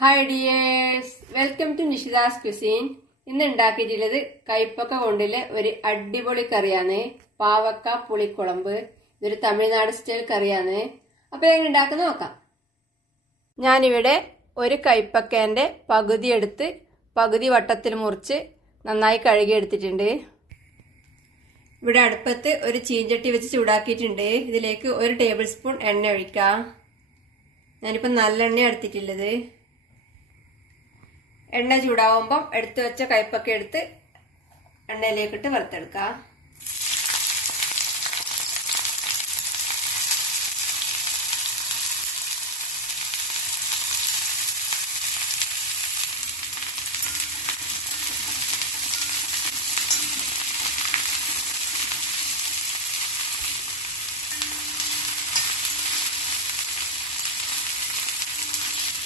Hi dears, welcome to Nishita's cuisine. ഇന്ന് ഉണ്ടാക്കിയിട്ടുള്ളത് കൈപ്പക്ക കൊണ്ടുള്ള ഒരു അടിപൊളി കറിയാണ്. പാവക്ക പുളിക്കുളമ്പ്. ഇതൊരു തമിഴ്നാട് സ്റ്റൈൽ കറിയാണ്. അപ്പൊ എങ്ങനെ ഉണ്ടാക്കുന്ന നോക്കാം. ഞാനിവിടെ ഒരു കൈപ്പക്കേന്റെ പകുതി എടുത്ത് പകുതി വട്ടത്തിൽ മുറിച്ച് നന്നായി കഴുകി എടുത്തിട്ടുണ്ട്. ഇവിടെ അടുപ്പത്ത് ഒരു ചീഞ്ചട്ടി വെച്ച് ചൂടാക്കിയിട്ടുണ്ട്. ഇതിലേക്ക് 1 ടേബിൾ സ്പൂൺ എണ്ണ ഒഴിക്കാം. ഞാനിപ്പോൾ നല്ലെണ്ണ എടുത്തിട്ടുള്ളത്. എണ്ണ ചൂടാവുമ്പം എടുത്തു വെച്ച കൈപ്പക്ക എടുത്ത് എണ്ണയിലേക്കിട്ട് വറുത്തെടുക്കാം.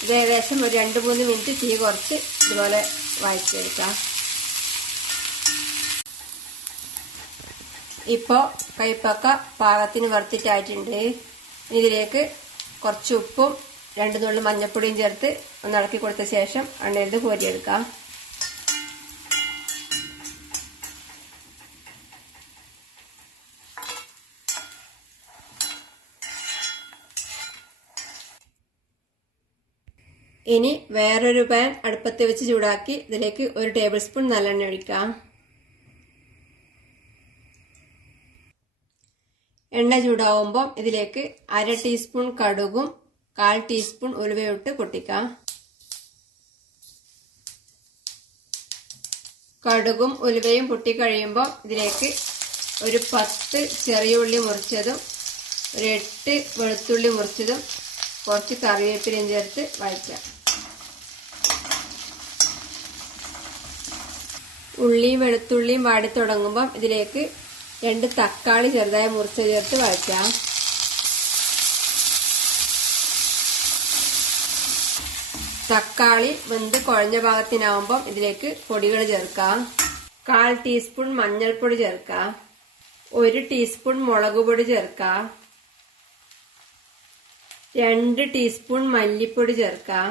ഇത് ഏകദേശം ഒരു 2-3 മിനിറ്റ് തീ കുറച്ച് ഇതുപോലെ വഴറ്റിയെടുക്കാം. ഇപ്പോൾ കൈപ്പക്ക പാകത്തിന് വറുത്തിട്ടായിട്ടുണ്ട്. ഇതിലേക്ക് കുറച്ച് ഉപ്പും 2 നുള്ളി മഞ്ഞൾപ്പൊടിയും ചേർത്ത് ഒന്ന് ഇളക്കി കൊടുത്ത ശേഷം എണ്ണയിൽ നിന്ന് കോരിയെടുക്കാം. ഇനി വേറൊരു പാൻ അടുപ്പത്ത് വെച്ച് ചൂടാക്കി ഇതിലേക്ക് 1 ടേബിൾ സ്പൂൺ നല്ലെണ്ണ ഒഴിക്കാം. എണ്ണ ചൂടാവുമ്പോൾ ഇതിലേക്ക് 1/2 ടീസ്പൂൺ കടുകും 1/4 ടീസ്പൂൺ ഉലുവയും ഇട്ട് പൊട്ടിക്കാം. കടുകും ഉലുവയും പൊട്ടിക്കഴിയുമ്പോൾ ഇതിലേക്ക് ഒരു 10 ചെറിയ ഉള്ളി മുറിച്ചതും ഒരു 8 വെളുത്തുള്ളി മുറിച്ചതും കുറച്ച് കറിവേപ്പിലയും ചേർത്ത് വഴറ്റാം. ഉള്ളിയും വെളുത്തുള്ളിയും വാടി തുടങ്ങുമ്പം ഇതിലേക്ക് 2 തക്കാളി ചെറുതായി മുറിച്ച് ചേർത്ത് വഴറ്റാം. തക്കാളി വെന്ത് കുഴഞ്ഞ ഭാഗത്തിനാവുമ്പം ഇതിലേക്ക് പൊടികൾ ചേർക്കാം. 1/4 ടീസ്പൂൺ മഞ്ഞൾപ്പൊടി ചേർക്കാം. 1 ടീസ്പൂൺ മുളക് പൊടി ചേർക്കാം. 2 ടീസ്പൂൺ മല്ലിപ്പൊടി ചേർക്കാം.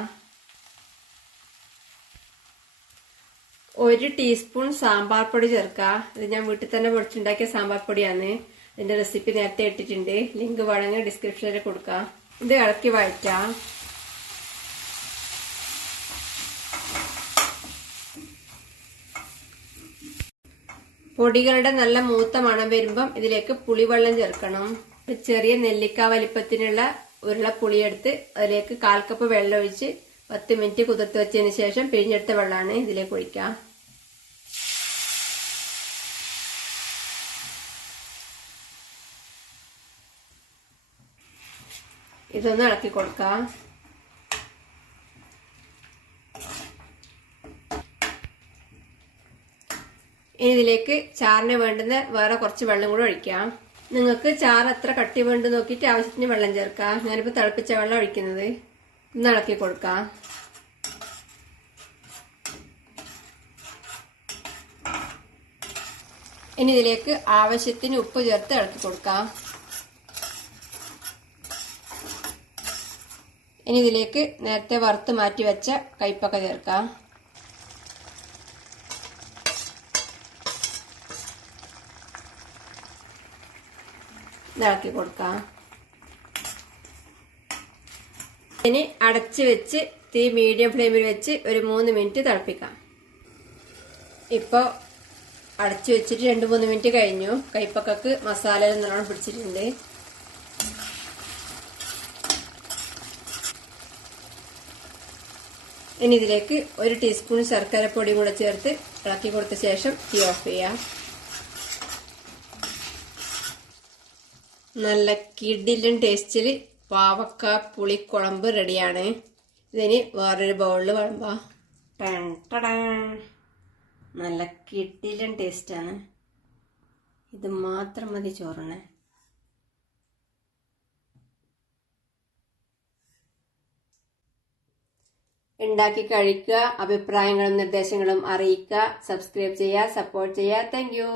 1 ടീസ്പൂൺ സാമ്പാർ പൊടി ചേർക്കാം. ഇത് ഞാൻ വീട്ടിൽ തന്നെ പൊടിച്ചുണ്ടാക്കിയ സാമ്പാർ പൊടിയാണ്. ഇതിന്റെ റെസിപ്പി നേരത്തെ ഇട്ടിട്ടുണ്ട്. ലിങ്ക് വേണമെങ്കിൽ ഡിസ്ക്രിപ്ഷനിൽ കൊടുക്കാം. ഇത് ഇളക്കി വഴറ്റാം. പൊടികളുടെ നല്ല മൂത്ത മണം വരുമ്പം ഇതിലേക്ക് പുളിവെള്ളം ചേർക്കണം. ചെറിയ നെല്ലിക്ക വലിപ്പത്തിനുള്ള ഉരുള പുളിയെടുത്ത് അതിലേക്ക് 1/4 കപ്പ് വെള്ളം ഒഴിച്ച് 10 മിനിറ്റ് കുതിർത്ത് വെച്ചതിന് ശേഷം പിഴിഞ്ഞെടുത്ത വെള്ളമാണ് ഇതിലേക്ക് ഒഴിക്കാം. ഇതൊന്ന് ഇളക്കി കൊടുക്കാം. ഇനി ഇതിലേക്ക് ചാറിന് വേണ്ടുന്ന വേറെ കുറച്ച് വെള്ളം കൂടെ ഒഴിക്കാം. നിങ്ങൾക്ക് ചാറ് എത്ര കട്ടി വേണ്ട നോക്കിയിട്ട് ആവശ്യത്തിന് വെള്ളം ചേർക്കാം. ഞാനിപ്പോൾ തിളപ്പിച്ച വെള്ളം ഒഴിക്കുന്നത്. ഒന്ന് ഇളക്കി കൊടുക്കാം. ഇനി ഇതിലേക്ക് ആവശ്യത്തിന് ഉപ്പ് ചേർത്ത് ഇളക്കി കൊടുക്കാം. ഇനി ഇതിലേക്ക് നേരത്തെ വറുത്ത് മാറ്റി വെച്ച കൈപ്പക്ക ചേർക്കാം. ഇളക്കി കൊടുക്കാം. ഇനി അടച്ച് വെച്ച് തീ മീഡിയം ഫ്ലെയിമിൽ വെച്ച് ഒരു 3 മിനിറ്റ് തിളപ്പിക്കാം. ഇപ്പോൾ അടച്ചു വെച്ചിട്ട് 2-3 മിനിറ്റ് കഴിഞ്ഞു. കൈപ്പക്കക്ക് മസാല നല്ലോണം പിടിച്ചിട്ടുണ്ട്. ഇനി ഇതിലേക്ക് 1 ടീസ്പൂൺ ശർക്കരപ്പൊടിയും കൂടെ ചേർത്ത് ഇളക്കി കൊടുത്ത ശേഷം തീ ഓഫ് ചെയ്യാം. നല്ല കിടിലൻ ടേസ്റ്റിൽ പാവക്ക പുളിക്കുളമ്പ് റെഡിയാണ്. ഇതിന് വേറൊരു ബൗളിൽ വിളമ്പാം. നല്ല കിടിലൻ ടേസ്റ്റാണ്. ഇത് മാത്രം മതി ചോറിന്. ഉണ്ടാക്കി കഴിക്കുക. അഭിപ്രായങ്ങളും നിർദ്ദേശങ്ങളും അറിയിക്കുക. സബ്സ്ക്രൈബ് ചെയ്യുക, സപ്പോർട്ട് ചെയ്യുക. Thank you.